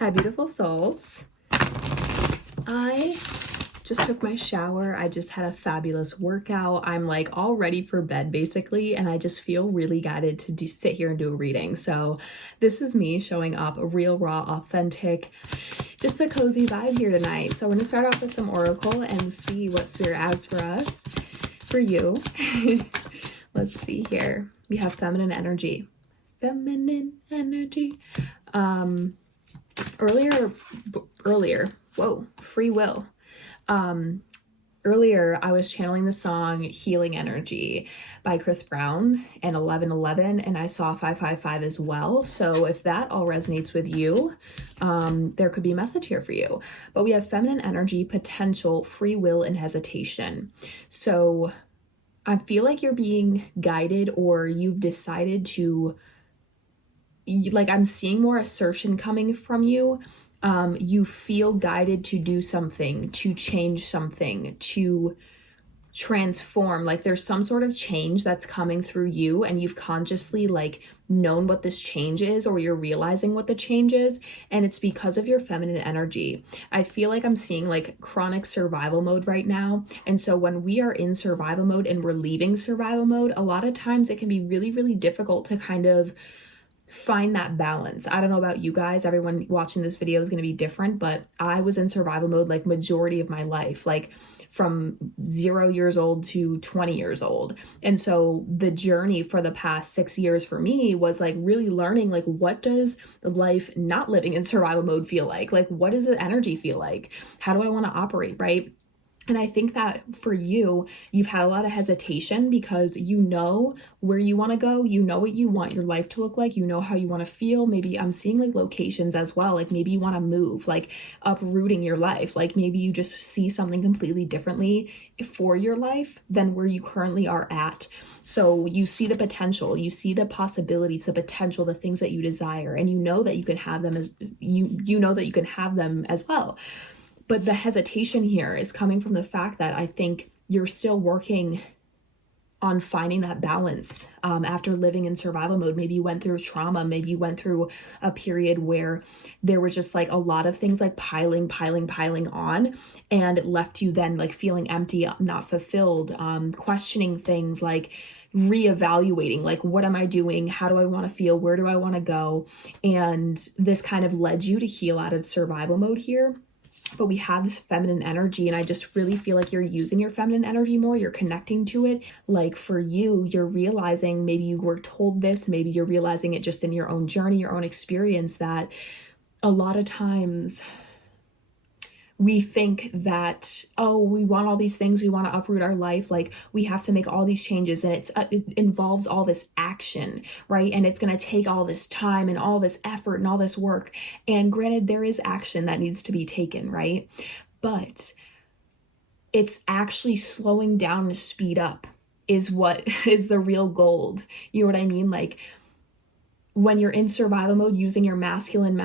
Hi, beautiful souls. I just took my shower. I just had a fabulous workout. I'm like all ready for bed basically, and I just feel really guided to sit here and do a reading. So this is me showing up, real, raw, authentic, just a cozy vibe here tonight. So we're gonna start off with some oracle and see what spirit has for us, for you. Let's see here. We have feminine energy. Feminine energy. Earlier, whoa, free will. Earlier I was channeling the song Healing Energy by Chris Brown and 1111, and I saw 555 as well. So if that all resonates with you, there could be a message here for you. But we have feminine energy, potential, free will, and hesitation. So I feel like you're being guided, or you've decided to, like, I'm seeing more assertion coming from you. You feel guided to do something, to change something, to transform. Like there's some sort of change that's coming through you, and you've consciously like known what this change is, or you're realizing what the change is, and it's because of your feminine energy. I feel like I'm seeing like chronic survival mode right now, and so when we are in survival mode and we're leaving survival mode, a lot of times it can be really, really difficult to kind of find that balance. I don't know about you guys, everyone watching this video is going to be different, but I was in survival mode like majority of my life, like from 0 years old to 20 years old. And so the journey for the past 6 years for me was like really learning, like, what does life not living in survival mode feel like? Like, what does the energy feel like? How do I want to operate, right? And I think that for you, you've had a lot of hesitation because you know where you want to go. You know what you want your life to look like. You know how you want to feel. Maybe I'm seeing like locations as well. Like maybe you want to move, like uprooting your life. Like maybe you just see something completely differently for your life than where you currently are at. So you see the potential, you see the possibilities, the potential, the things that you desire, and you know that you can have them as you know that you can have them as well. But the hesitation here is coming from the fact that I think you're still working on finding that balance after living in survival mode. Maybe you went through trauma. Maybe you went through a period where there was just like a lot of things like piling on, and it left you then like feeling empty, not fulfilled, questioning things, like reevaluating, like, what am I doing? How do I want to feel? Where do I want to go? And this kind of led you to heal out of survival mode here. But we have this feminine energy, and I just really feel like you're using your feminine energy more. You're connecting to it. Like for you, you're realizing, maybe you were told this, maybe you're realizing it just in your own journey, your own experience, that a lot of times we think that, oh, we want all these things, we want to uproot our life, like we have to make all these changes, and it involves all this action, right? And it's going to take all this time and all this effort and all this work. And granted, there is action that needs to be taken, right? But it's actually slowing down to speed up is what is the real gold. You know what I mean? Like, when you're in survival mode, using your masculine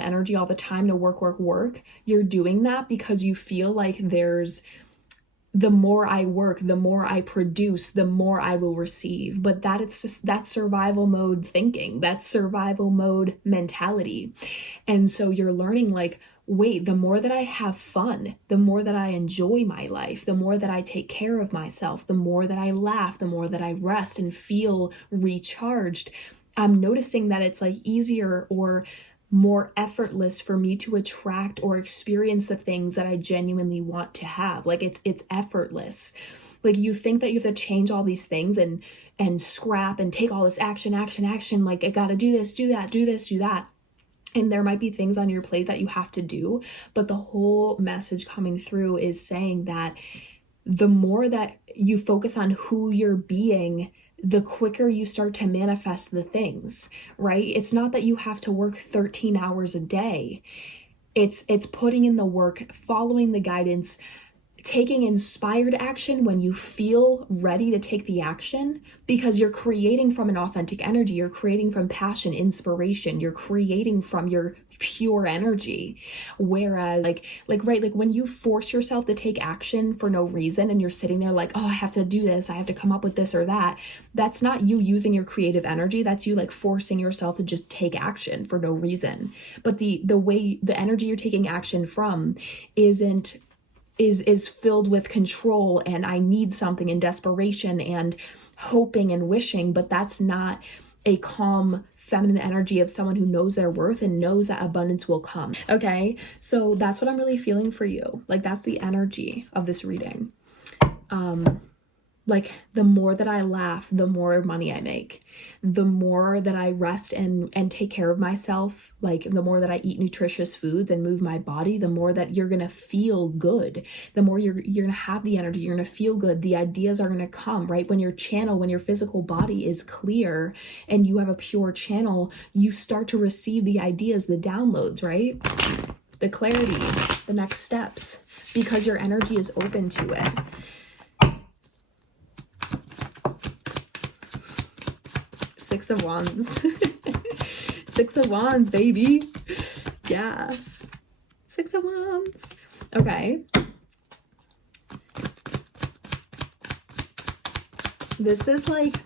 energy all the time to work, you're doing that because you feel like there's, the more I work, the more I produce, the more I will receive. But that it's just, that's survival mode thinking, that's survival mode mentality. And so you're learning, like, wait, the more that I have fun, the more that I enjoy my life, the more that I take care of myself, the more that I laugh, the more that I rest and feel recharged, I'm noticing that it's like easier or more effortless for me to attract or experience the things that I genuinely want to have. Like it's effortless. Like you think that you have to change all these things and scrap and take all this action. Like, I gotta do this, do that, do this, do that. And there might be things on your plate that you have to do, but the whole message coming through is saying that the more that you focus on who you're being, the quicker you start to manifest the things, right? It's not that you have to work 13 hours a day. It's putting in the work, following the guidance, taking inspired action when you feel ready to take the action, because you're creating from an authentic energy, you're creating from passion, inspiration, you're creating from your pure energy. Whereas like when you force yourself to take action for no reason and you're sitting there like, oh, I have to do this, I have to come up with this or that, that's not you using your creative energy, that's you like forcing yourself to just take action for no reason. But the way the energy you're taking action from is filled with control and I need something and desperation and hoping and wishing, but that's not a calm feminine energy of someone who knows their worth and knows that abundance will come. Okay, so that's what I'm really feeling for you. Like, that's the energy of this reading. Like, the more that I laugh, the more money I make. The more that I rest and take care of myself, like the more that I eat nutritious foods and move my body, the more that you're going to feel good. The more you're going to have the energy, you're going to feel good. The ideas are going to come, right? When your physical body is clear and you have a pure channel, you start to receive the ideas, the downloads, right? The clarity, the next steps, because your energy is open to it. Six of Wands. Six of Wands, baby. Yeah. Six of Wands. Okay. This is like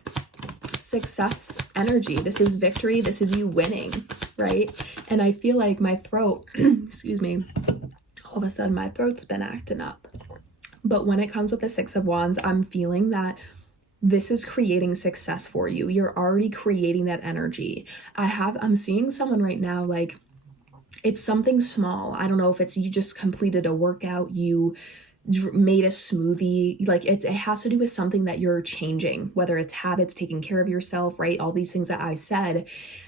success energy. This is victory. This is you winning, right? And I feel like my throat, excuse me, all of a sudden my throat's been acting up. But when it comes with the Six of Wands, I'm feeling that this is creating success for you. You're already creating that energy. I'm seeing someone right now, like, it's something small. I don't know if it's you just completed a workout, you made a smoothie, like it has to do with something that you're changing, whether it's habits, taking care of yourself, right? All these things that I said,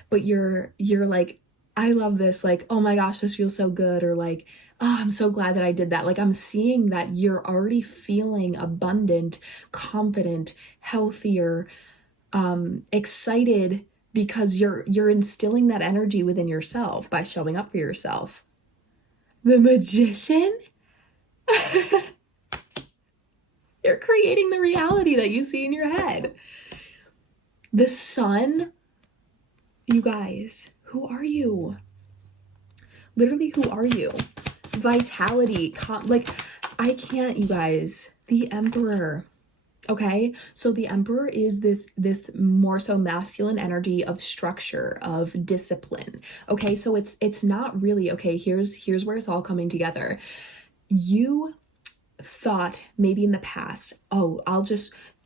but you're like, I love this, like, oh my gosh, this feels so good, or like, oh, I'm so glad that I did that. Like, I'm seeing that you're already feeling abundant, confident, healthier, excited, because you're instilling that energy within yourself by showing up for yourself. The Magician? You're creating the reality that you see in your head. The Sun, you guys, who are you? Literally, who are you? Vitality, like, I can't, you guys. The Emperor. Okay, so the Emperor is this more so masculine energy of structure, of discipline. Okay, so it's not really, okay, here's where it's all coming together. You thought maybe in the past, oh,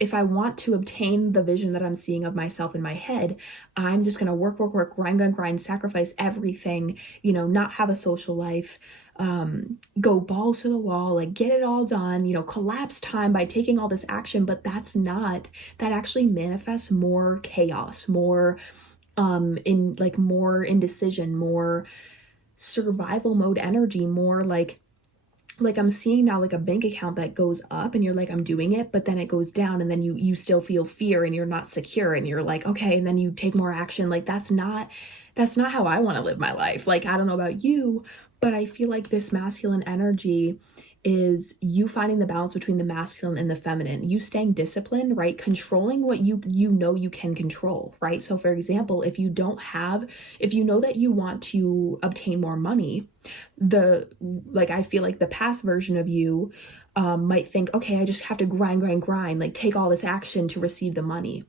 if I want to obtain the vision that I'm seeing of myself in my head, I'm just gonna work, grind, sacrifice everything, not have a social life, go balls to the wall, like get it all done, collapse time by taking all this action. But that actually manifests more chaos, more more indecision, more survival mode energy, more like I'm seeing now like a bank account that goes up and you're like, I'm doing it, but then it goes down, and then you still feel fear and you're not secure, and you're like, okay, and then you take more action. Like, that's not how I want to live my life. Like, I don't know about you, but I feel like this masculine energy is you finding the balance between the masculine and the feminine, you staying disciplined, right? Controlling what you know you can control, right? So for example, if you know that you want to obtain more money, I feel like the past version of you might think, okay, I just have to grind, like take all this action to receive the money.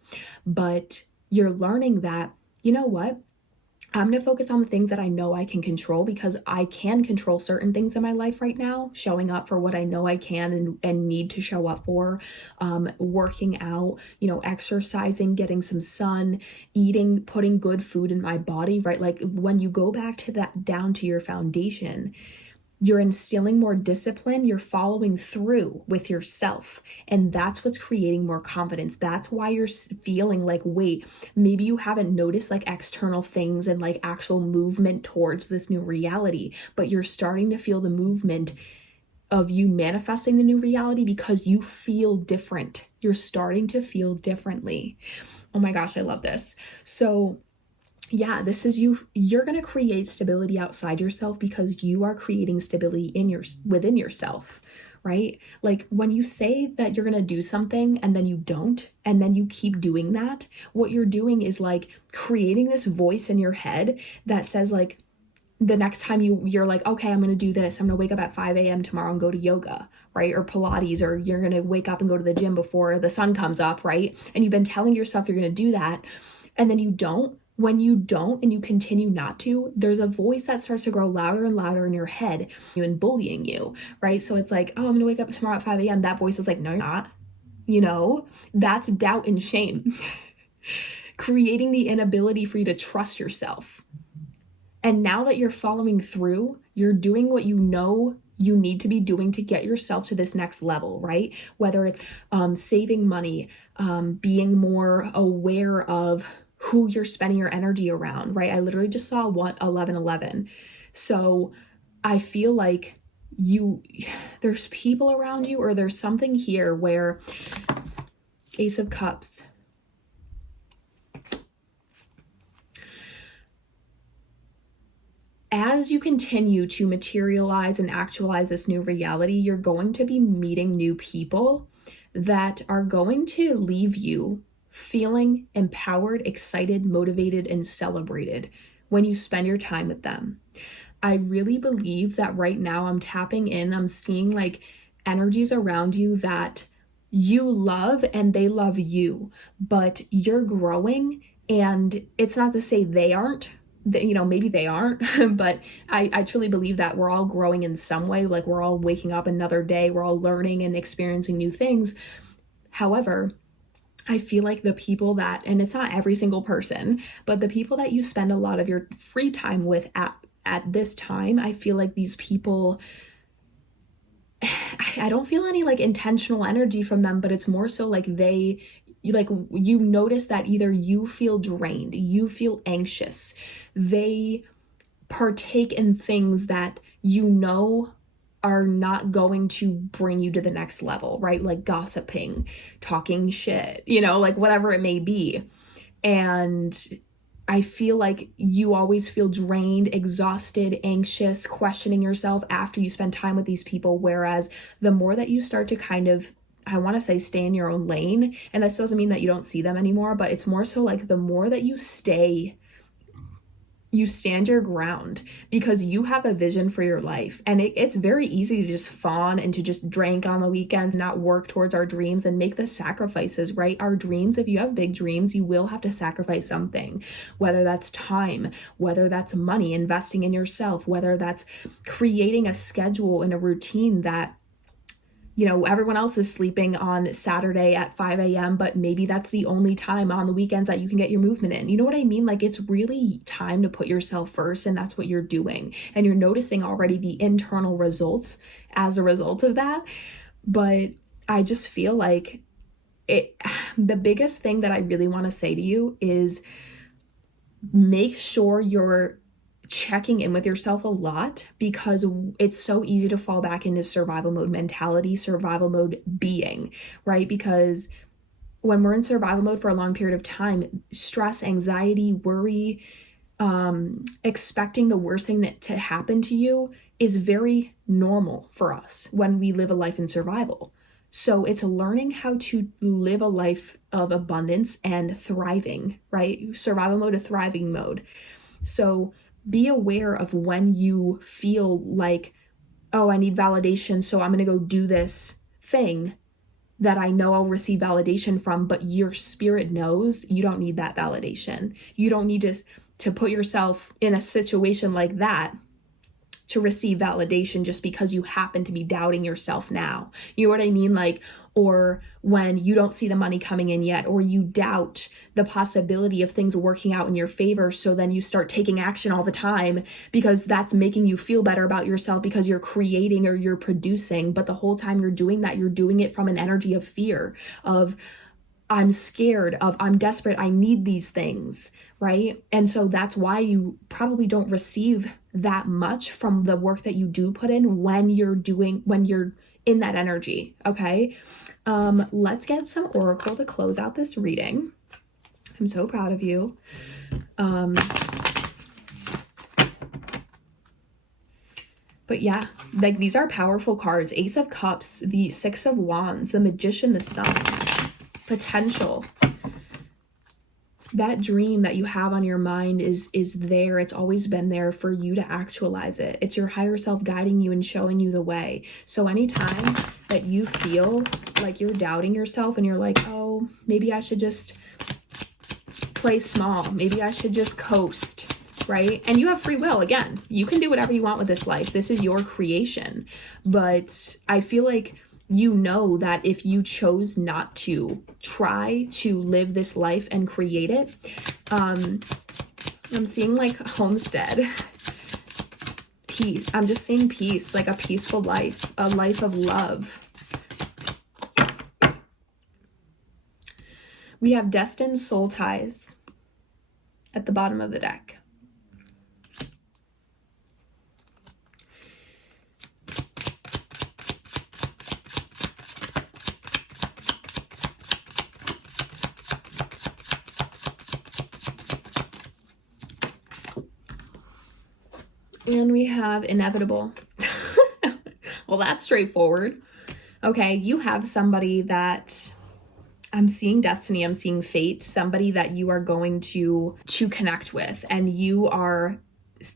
But you're learning that, you know what? I'm going to focus on the things that I know I can control, because I can control certain things in my life right now, showing up for what I know I can and need to show up for, working out, exercising, getting some sun, eating, putting good food in my body, right? Like, when you go back to that, down to your foundation, you're instilling more discipline, you're following through with yourself. And that's what's creating more confidence. That's why you're feeling like, wait, maybe you haven't noticed like external things and like actual movement towards this new reality, but you're starting to feel the movement of you manifesting the new reality because you feel different. You're starting to feel differently. Oh my gosh, I love this. So yeah, this is you're going to create stability outside yourself because you are creating stability within yourself, right? Like when you say that you're going to do something and then you don't, and then you keep doing that, what you're doing is like creating this voice in your head that says like, the next time you're like, okay, I'm going to do this. I'm going to wake up at 5 a.m. tomorrow and go to yoga, right? Or Pilates, or you're going to wake up and go to the gym before the sun comes up, right? And you've been telling yourself you're going to do that. And then you don't. When you don't and you continue not to, there's a voice that starts to grow louder and louder in your head and bullying you, right? So it's like, oh, I'm going to wake up tomorrow at 5 a.m. That voice is like, no, you're not. You know, that's doubt and shame. Creating the inability for you to trust yourself. And now that you're following through, you're doing what you know you need to be doing to get yourself to this next level, right? Whether it's saving money, being more aware of who you're spending your energy around, right? I literally just saw 1111. So I feel like there's people around you, or there's something here where Ace of Cups. As you continue to materialize and actualize this new reality, you're going to be meeting new people that are going to leave you feeling empowered, excited, motivated, and celebrated when you spend your time with them. I really believe that right now I'm tapping in, I'm seeing like energies around you that you love and they love you, but you're growing, and it's not to say they aren't. You know, maybe they aren't, but I truly believe that we're all growing in some way. Like we're all waking up another day, we're all learning and experiencing new things. However, I feel like the people that, and it's not every single person, but the people that you spend a lot of your free time with at this time, I feel like these people, I don't feel any like intentional energy from them, but it's more so like you notice that either you feel drained, you feel anxious, they partake in things that you know are not going to bring you to the next level, right? Like gossiping, talking shit, like whatever it may be. And I feel like you always feel drained, exhausted, anxious, questioning yourself after you spend time with these people. Whereas the more that you start to kind of, I want to say, stay in your own lane, and this doesn't mean that you don't see them anymore, but it's more so like the more that you stand your ground because you have a vision for your life. And it's very easy to just fawn and to just drink on the weekends, not work towards our dreams and make the sacrifices, right? Our dreams, if you have big dreams, you will have to sacrifice something, whether that's time, whether that's money, investing in yourself, whether that's creating a schedule and a routine that everyone else is sleeping on Saturday at 5 a.m., but maybe that's the only time on the weekends that you can get your movement in. You know what I mean? Like it's really time to put yourself first, and that's what you're doing. And you're noticing already the internal results as a result of that. But I just feel like the biggest thing that I really want to say to you is make sure you're checking in with yourself a lot, because it's so easy to fall back into survival mode mentality, survival mode being, right? Because when we're in survival mode for a long period of time, stress, anxiety, worry, expecting the worst thing to happen to you is very normal for us when we live a life in survival. So it's learning how to live a life of abundance and thriving, right? Survival mode to thriving mode. So be aware of when you feel like, oh, I need validation, so I'm going to go do this thing that I know I'll receive validation from, but your spirit knows you don't need that validation. You don't need to put yourself in a situation like that to receive validation just because you happen to be doubting yourself now. You know what I mean? Like, or when you don't see the money coming in yet, or you doubt the possibility of things working out in your favor. So then you start taking action all the time because that's making you feel better about yourself because you're creating or you're producing. But the whole time you're doing that, you're doing it from an energy of fear, of I'm scared, of I'm desperate, I need these things, right? And so that's why you probably don't receive that much from the work that you do put in when you're in that energy, okay? Let's get some oracle to close out this reading. I'm so proud of you. But yeah, like these are powerful cards. Ace of Cups, the Six of Wands, the Magician, the Sun, potential. That dream that you have on your mind is there. It's always been there for you to actualize it. It's your higher self guiding you and showing you the way. So anytime that you feel like you're doubting yourself and you're like, oh, maybe I should just play small. Maybe I should just coast, right? And you have free will. Again, you can do whatever you want with this life. This is your creation. But I feel like you know that if you chose not to try to live this life and create it, I'm seeing like homestead, peace. I'm just seeing peace, like a peaceful life, a life of love. We have destined soul ties at the bottom of the deck. And we have inevitable. Well, that's straightforward. Okay, you have somebody that I'm seeing destiny, I'm seeing fate, somebody that you are going to connect with, and you are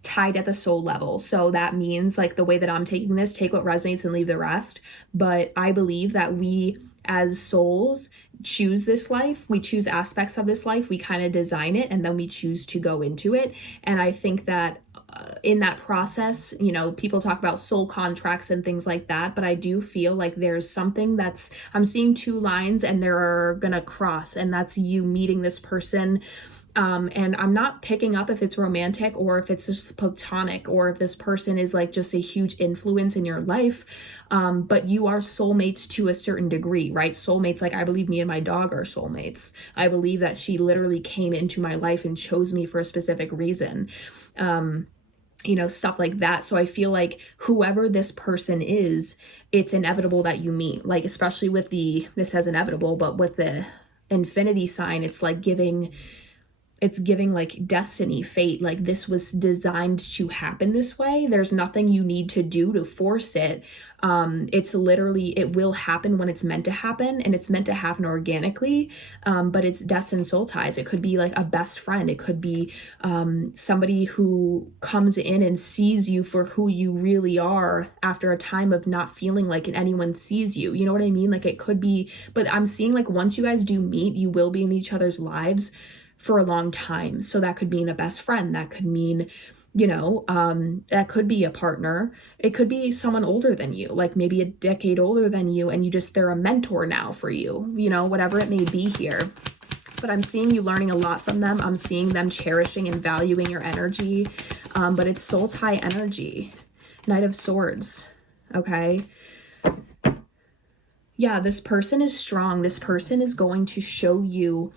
tied at the soul level. So that means, like, the way that I'm taking this, take what resonates and leave the rest. But I believe that we as souls choose this life. We choose aspects of this life. We kind of design it and then we choose to go into it. And I think that in that process, you know, people talk about soul contracts and things like that, but I do feel like there's something that's, I'm seeing two lines and they're gonna cross, and that's you meeting this person. And I'm not picking up if it's romantic or if it's just platonic or if this person is like just a huge influence in your life. But you are soulmates to a certain degree, right? Soulmates, like I believe me and my dog are soulmates. I believe that she literally came into my life and chose me for a specific reason. You know, stuff like that. So I feel like whoever this person is, it's inevitable that you meet, like, especially with this says inevitable, but with the infinity sign, it's like giving like destiny, fate, like this was designed to happen this way. There's nothing you need to do to force it. It's literally, it will happen when it's meant to happen, and it's meant to happen organically. But it's destined soul ties. It could be like a best friend. It could be somebody who comes in and sees you for who you really are after a time of not feeling like anyone sees you. You know what I mean? Like it could be, but I'm seeing like once you guys do meet, you will be in each other's lives for a long time. So that could mean a best friend. That could mean, you know, that could be a partner. It could be someone older than you, like maybe a decade older than you, and they're a mentor now for you, you know, whatever it may be here. But I'm seeing you learning a lot from them. I'm seeing them cherishing and valuing your energy. But it's soul tie energy. Knight of Swords. Okay. Yeah, this person is strong. This person is going to show you,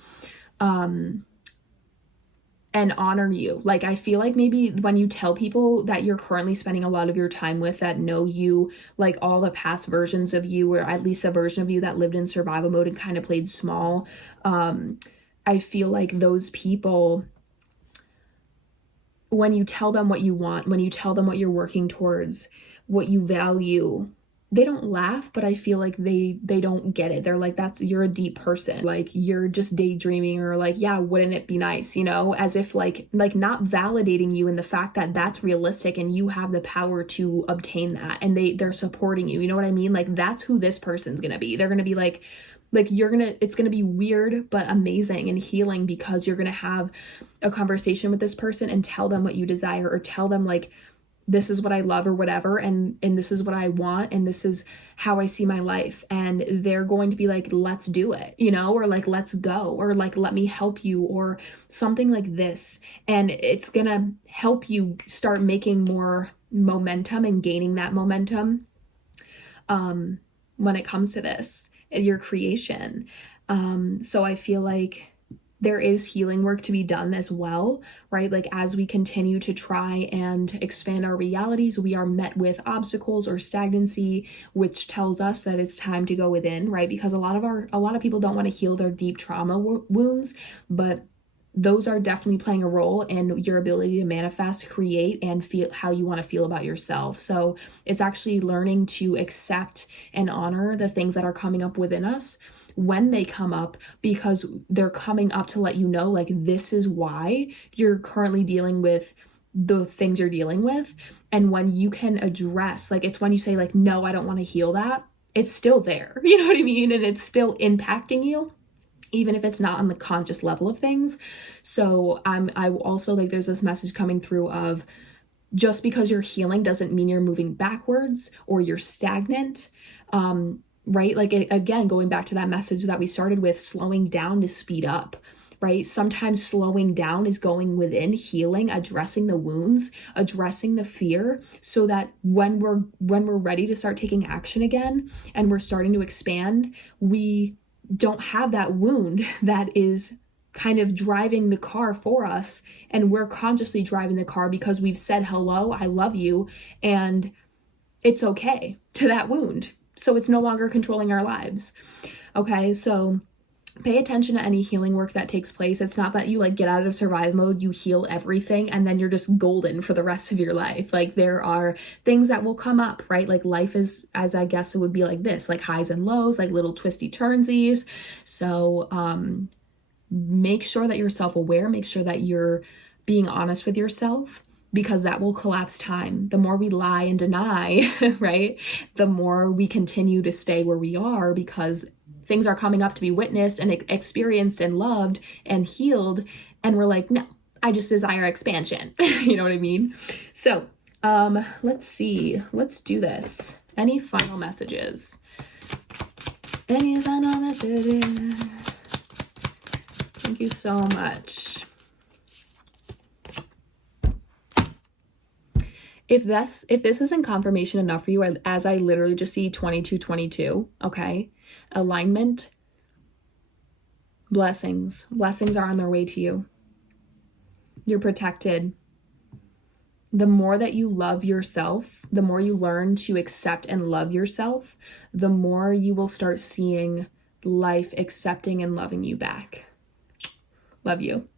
and honor you. Like, I feel like maybe when you tell people that you're currently spending a lot of your time with, that know you, like all the past versions of you, or at least a version of you that lived in survival mode and kind of played small, I feel like those people, when you tell them what you want, when you tell them what you're working towards, what you value, they don't laugh, but I feel like they don't get it. They're like, you're a deep person. Like, you're just daydreaming, or like, yeah, wouldn't it be nice, you know, as if like not validating you in the fact that that's realistic and you have the power to obtain that. And they're supporting you. You know what I mean? Like, that's who this person's going to be. They're going to be like it's going to be weird, but amazing and healing, because you're going to have a conversation with this person and tell them what you desire, or tell them like, this is what I love or whatever, and this is what I want, and this is how I see my life. And they're going to be like, let's do it, you know, or like, let's go, or like, let me help you, or something like this. And it's gonna help you start making more momentum and gaining that momentum when it comes to this, your creation. So I feel like there is healing work to be done as well, right? Like, as we continue to try and expand our realities, we are met with obstacles or stagnancy, which tells us that it's time to go within, right? Because a lot of people don't want to heal their deep trauma wounds, but those are definitely playing a role in your ability to manifest, create, and feel how you want to feel about yourself. So it's actually learning to accept and honor the things that are coming up within us when they come up, because they're coming up to let you know, like, this is why you're currently dealing with the things you're dealing with. And when you can address, like, it's when you say, like, no, I don't want to heal that, it's still there. You know what I mean? And it's still impacting you, even if it's not on the conscious level of things. So I also, like, there's this message coming through of, just because you're healing doesn't mean you're moving backwards or you're stagnant. Right? Like, again, going back to that message that we started with, slowing down to speed up, right? Sometimes slowing down is going within, healing, addressing the wounds, addressing the fear, so that when we're ready to start taking action again and we're starting to expand, we don't have that wound that is kind of driving the car for us, and we're consciously driving the car because we've said hello, I love you, and it's okay to that wound. So it's no longer controlling our lives. Okay, so pay attention to any healing work that takes place. It's not that you, like, get out of survival mode, you heal everything, and then you're just golden for the rest of your life. Like, there are things that will come up, right? Like, life is, as I guess it would be, like this, like highs and lows, like little twisty turnsies. So make sure that you're self-aware, make sure that you're being honest with yourself, because that will collapse time. The more we lie and deny, right, the more we continue to stay where we are, because things are coming up to be witnessed and experienced and loved and healed. And we're like, no, I just desire expansion. You know what I mean? So let's see. Let's do this. Any final messages? Any final messages? Thank you so much. If this isn't confirmation enough for you, as I literally just see 2222, okay? Alignment, blessings. Blessings are on their way to you. You're protected. The more that you love yourself, the more you learn to accept and love yourself, the more you will start seeing life accepting and loving you back. Love you.